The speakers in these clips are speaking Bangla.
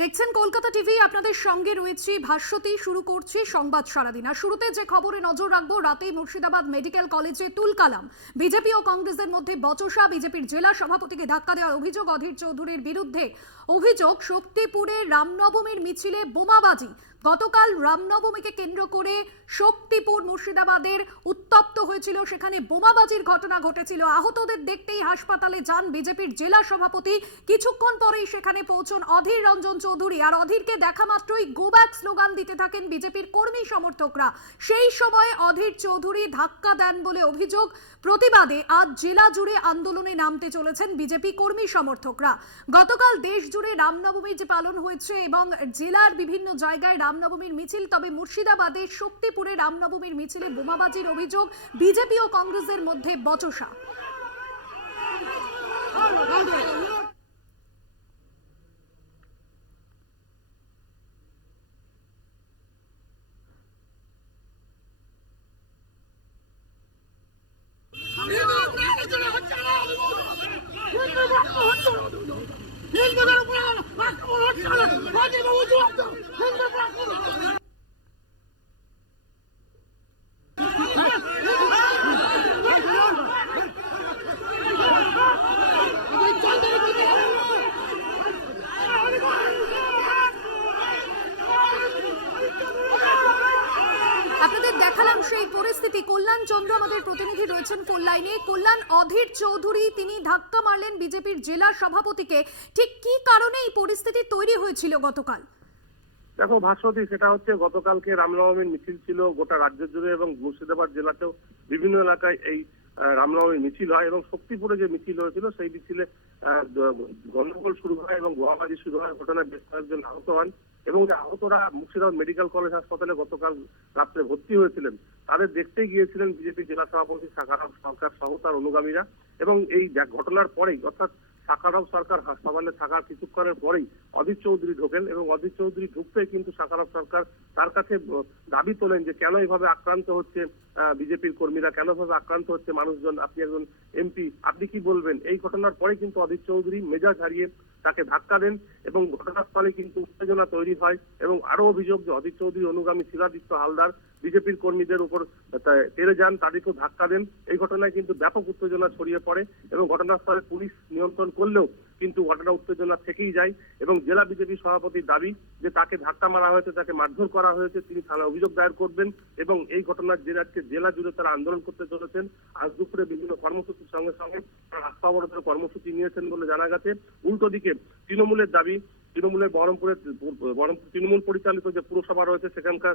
দেখছেন কলকাতা টিভি, আপনাদের সঙ্গে রয়েছে ভাস্বতী। শুরু করছি সংবাদ সারাদিন। আর শুরুতে যে খবরে নজর রাখবো, রাতে মুর্শিদাবাদ মেডিকেল কলেজে তুলকালাম। বিজেপি ও কংগ্রেসের মধ্যে বচসা। বিজেপির জেলা সভাপতিকে ধাক্কা দেওয়ার অভিযোগ অধীর চৌধুরীর বিরুদ্ধে। অভিযোগ, শক্তিপুরে রামনবমীর মিছিলে বোমাবাজি। গতকাল রামনবমীকে কেন্দ্র করে শক্তিপুর মুর্শিদাবাদের উত্তপ্ত হয়েছিল, সেখানে বোমাবাজির ঘটনা ঘটেছিল। আহতদের দেখতেই হাসপাতালে যান বিজেপির জেলা সভাপতি। কিছুক্ষণ পরেই সেখানে পৌঁছন অধীর রঞ্জন চৌধুরী। আর অধীরকে দেখা মাত্রই গো ব্যাক স্লোগান দিতে থাকেন বিজেপির কর্মী সমর্থকরা। সেই সময় অধীর চৌধুরী ধাক্কা দেন বলে অভিযোগ। প্রতিবাদে আজ জেলা জুড়ে আন্দোলনে নামতে চলেছেন বিজেপি কর্মী সমর্থকরা। গতকাল দেশ জুড়ে রামনবমী যে পালন হয়েছে এবং জেলার বিভিন্ন জায়গায় রামনবমীর মিছিল, তবে মুর্শিদাবাদের শক্তিপুরে রামনবমীর মিছিলে বোমাবাজির অভিযোগ। বিজেপি ও কংগ্রেসের মধ্যে বচসা। আপনাদের দেখালাম সেই পরিস্থিতি। কল্যাণ চন্দ্র আমাদের প্রতিনিধি রয়েছেন ফোন লাইনে। কল্যাণ, অধীর চৌধুরী তিনি ধাক্কা মারলেন বিজেপির জেলা সভাপতিকে, ঠিক কি কারণে এই পরিস্থিতি তৈরি হয়েছিল গতকাল? দেখো ভাস্বতী, সেটা হচ্ছে গতকালকে রামনবমীর মিছিল ছিল গোটা রাজ্য জুড়ে এবং মুর্শিদাবাদ জেলাতেও বিভিন্ন এলাকায় এই রামনবমীর মিছিল হয় এবং শক্তিপুরে যে মিছিল হয়েছিল সেই মিছিলে গন্ডগোল শুরু হয় এবং বোমাবাজি শুরু হয়। ঘটনায় বেশ কয়েকজন আহত হন এবং যে আহতরা মুর্শিদাবাদ মেডিকেল কলেজ হাসপাতালে গতকাল রাত্রে ভর্তি হয়েছিলেন। তাদের দেখতে গিয়েছিলেন বিজেপি জেলা সভাপতি সাখারাব সরকার সহ তার অনুগামীরা। এবং এই ঘটনার পরেই, অর্থাৎ সাখারাব সরকার হাসপাতালে থাকার কিছুক্ষণের পরেই অধীর চৌধুরী ঢোকেন এবং অধীর চৌধুরী ঢুকতে কিন্তু সাখারাব সরকার তার কাছে দাবি তোলেন যে কেন এইভাবে আক্রান্ত হচ্ছে বিজেপির কর্মীরা, কেন ভাবে আক্রান্ত হচ্ছে মানুষজন, আপনি একজন এমপি, আপনি কি বলবেন। এই ঘটনার পরে কিন্তু অধীর চৌধুরী মেজাজ হারিয়ে তাকে ধাক্কা দেন এবং ঘটনাস্থলে কিন্তু উত্তেজনা তৈরি হয়। এবং আরো অভিযোগ যে অধীর চৌধুরী অনুগামী শিলাদিত্য হালদার বিজেপির কর্মীদের উপর তেড়ে যান, তাদেরকেও ধাক্কা দেন। এই ঘটনায় কিন্তু ব্যাপক উত্তেজনা ছড়িয়ে পড়ে এবং ঘটনাস্থলে পুলিশ নিয়ন্ত্রণ করলেও কিন্তু ঘটনা উত্তেজনা থেকেই যায়। এবং জেলা বিজেপি সভাপতির দাবি যে তাকে ধাক্কা মারা হয়েছে, তাকে মারধর করা হয়েছে, তিনি থানায় অভিযোগ দায়ের করবেন। এবং এই ঘটনার জেলা জুড়ে তারা আন্দোলন করতে চলেছেন। আজ দুপুরে বিভিন্ন কর্মসূচির সঙ্গে সঙ্গে রাস্তা অবরোধের কর্মসূচি নিয়েছেন বলে জানা গেছে। উল্টো দিকে তৃণমূলের দাবি, তৃণমূলের বহরমপুরের তৃণমূল পরিচালিত যে পুরসভা রয়েছে সেখানকার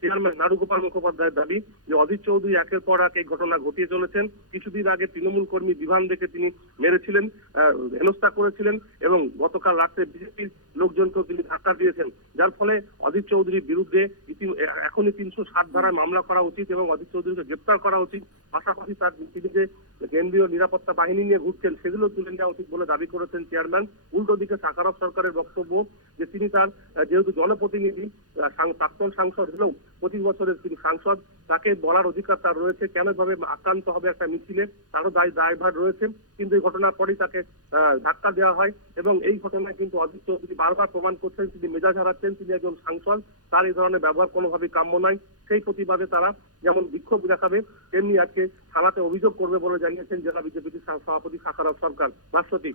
চেয়ারম্যান নারুগোপাল মুখোপাধ্যায়ের দাবি যে অধীর চৌধুরী একের পর এক এই ঘটনা ঘটিয়ে চলেছেন। কিছুদিন আগে তৃণমূল কর্মী বিভান দেখে তিনি মেরেছিলেন, হেনস্থা করেছিলেন এবং গতকাল রাত্রে বিজেপির লোকজনকেও তিনি ধাক্কা দিয়েছেন, যার ফলে অধীর চৌধুরীর বিরুদ্ধে এখনই 307 ধারায় মামলা করা উচিত এবং অধীর চৌধুরীকে গ্রেপ্তার করা উচিত। পাশাপাশি তিনি যে কেন্দ্রীয় নিরাপত্তা বাহিনী নিয়ে ঘুরছেন সেগুলো তুলে নেওয়া উচিত বলে দাবি করেছেন চেয়ারম্যান। উল্টো দিকে সাখারাব সরকারের বক্তব্য যে তিনি তার যেহেতু জনপ্রতিনিধি, প্রাক্তন সাংসদ হলেও 25 বছরের তিনি সাংসদ, তাকে বলার অধিকার তার রয়েছে কেন ভাবে আক্রান্ত হবে একটা মিছিলে, তারও দায়ভার রয়েছে। কিন্তু এই ঘটনার পরেই তাকে ধাক্কা দেওয়া হয় এবং এই ঘটনায় কিন্তু অধীর চৌধুরী বারবার প্রমাণ করছেন তিনি মেজাজ হারাচ্ছেন, তিনি একজন সাংসদ, তার এই ধরনের ব্যবহার কোনোভাবেই কাম্য নয়। সেই প্রতিবাদে তারা যেমন বিক্ষোভ দেখাবে তেমনি আজকে থানাতে অভিযোগ করবে বলে জানিয়েছেন জেলা বিজেপি সভাপতি সাখারাব সরকার। ভাস্বতী,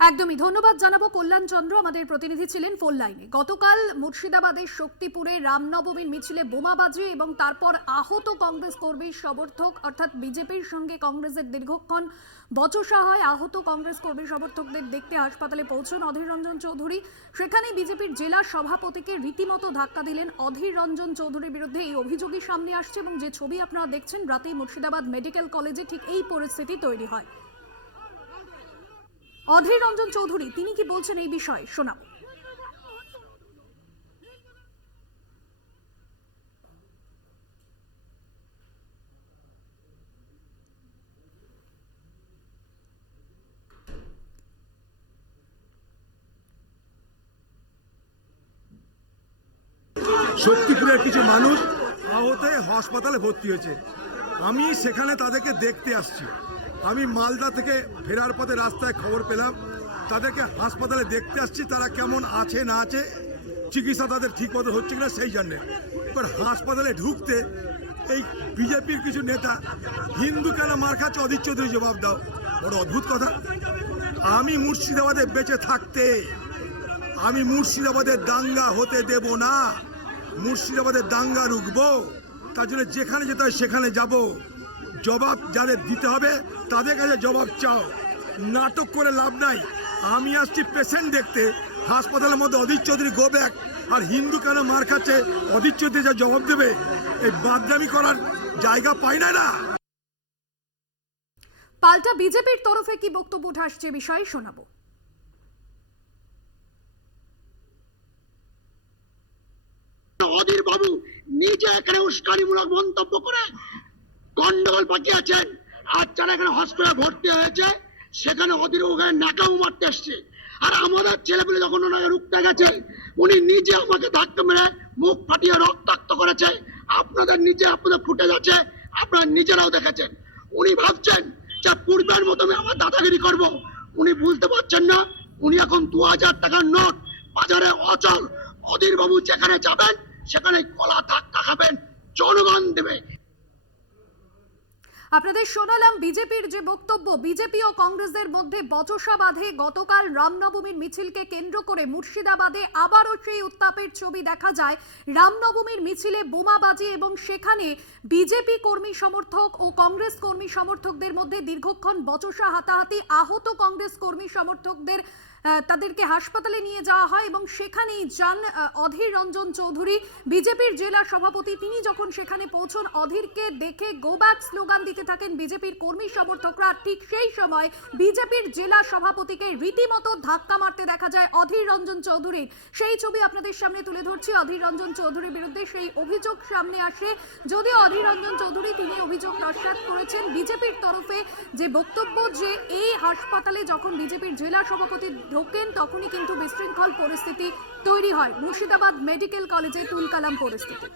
একদমই ধন্যবাদ জানাবো। কল্যাণ চন্দ্র আমাদের প্রতিনিধি ছিলেন ফোন লাইনে। গতকাল মুর্শিদাবাদের শক্তিপুরে রামনবমীর মিছিলে বোমাবাজি এবং তারপর আহত কংগ্রেস কর্মী সমর্থক, অর্থাৎ বিজেপির সঙ্গে কংগ্রেসের দীর্ঘক্ষণ বচসা হয়। আহত কংগ্রেস কর্মী সমর্থকদের দেখতে হাসপাতালে পৌঁছন অধীর রঞ্জন চৌধুরী। সেখানে বিজেপির জেলা সভাপতিকে রীতিমতো ধাক্কা দিলেন অধীর রঞ্জন চৌধুরীর বিরুদ্ধে এই অভিযোগই সামনে আসছে এবং যে ছবি আপনারা দেখছেন, রাতেই মুর্শিদাবাদ মেডিকেল কলেজে ঠিক এই পরিস্থিতি তৈরি হয়। অধীর রঞ্জন চৌধুরী তিনি কি বলছেন এই বিষয়ে শোনাব। শক্তিপুরের কিছু মানুষ আহত হয়ে হাসপাতালে ভর্তি হয়েছে। আমি সেখানে তাদেরকে দেখতে আসছি। আমি মালদা থেকে ফেরার পথে রাস্তায় খবর পেলাম তাদেরকে হাসপাতালে দেখতে আসছি তারা কেমন আছে না আছে, চিকিৎসা তাদের ঠিক মতো হচ্ছে কিনা সেই জন্যে। এবার হাসপাতালে ঢুকতে এই বিজেপির কিছু নেতা হিন্দু কেন মার খাচ্ছে অধীর চৌধুরী জবাব দাও, বড় অদ্ভুত কথা। আমি মুর্শিদাবাদে বেঁচে থাকতে আমি মুর্শিদাবাদের দাঙ্গা হতে দেব না, মুর্শিদাবাদের দাঙ্গা রুখবো, তার জন্য যেখানে যেতে হয় সেখানে যাব। জবাব যাদের দিতে হবে তাদের কাছে জবাব চাও, নাটক করে লাভ নাই। আমি আসছি পেশেন্ট দেখতে, হাসপাতালের মধ্যে অধীর চৌধুরী গো ব্যাক, আর হিন্দু কেন মার খাচ্ছে অধীর চৌধুরী যা জবাব দেবে, এই বাদরামি করার জায়গা পাই না না। পাল্টা বিজেপির তরফে কি বক্তব্য উঠে আসছে বিষয়ে শোনাবো। অধীর বাবু নিজে এখানে উস্কানিমূলক মন্তব্য করে গন্ডগোল পাকিয়েছেন, আর যারা এখানে হসপিটালে ভর্তি হয়েছে সেখানে অধীর ওখানে নাকাউ মারতে এসছে। আর আমাদের ছেলেগুলো যখন ওনাকে রুখতে গেছে উনি নিজে আমাকে ধাক্কা মেরে মুখ ফাটিয়ে রক্তাক্ত করেছে। আপনাদের আপনাদের ফুটে যাচ্ছে, আপনারা নিজেরাও দেখেছেন। উনি ভাবছেন যে পূর্বের মতো আমি আমার দাদাগিরি করব, উনি বুঝতে পারছেন না উনি এখন 2000 টাকার নোট বাজারে অচল। অধীর বাবু যেখানে যাবেন সেখানে গলা ধাক্কা খাবেন, জনগণ দেবে। আপনাদের শোনালাম বিজেপির যে বক্তব্য। বিজেপি ও কংগ্রেসের মধ্যে বচসা বাঁধে গতকাল রামনবমীর মিছিলকে কেন্দ্র করে মুর্শিদাবাদে আবারও সেই উত্তাপের ছবি দেখা যায়। রামনবমীর মিছিলে বোমাবাজি এবং সেখানে বিজেপি কর্মী সমর্থক ও কংগ্রেস কর্মী সমর্থকদের মধ্যে দীর্ঘক্ষণ বচসা হাতাহাতি, আহত কংগ্রেস কর্মী সমর্থকদের তাদেরকে হাসপাতালে নিয়ে যাওয়া হয় এবং সেখানেই যান অধীর রঞ্জন চৌধুরী, বিজেপির জেলা সভাপতি। তিনি যখন সেখানে পৌঁছন অধীরকে দেখে গো ব্যাক স্লোগান দিতে থাকেন বিজেপির কর্মী সমর্থকরা। ঠিক সেই সময় বিজেপির জেলা সভাপতিকে রীতিমতো ধাক্কা মারতে দেখা যায় অধীর রঞ্জন চৌধুরীর। সেই ছবি আপনাদের সামনে তুলে ধরছি। অধীর রঞ্জন চৌধুরীর বিরুদ্ধে সেই অভিযোগ সামনে আসে। যদিও অধীর রঞ্জন চৌধুরী তিনি অভিযোগ নস্যাৎ করেছেন। বিজেপির তরফে যে বক্তব্য যে এই হাসপাতালে যখন বিজেপির জেলা সভাপতি ঢোকেন তখনই কিন্তু বিশৃঙ্খল পরিস্থিতি তৈরি হয়। মুর্শিদাবাদ মেডিকেল কলেজে তুলকালাম পরিস্থিতি।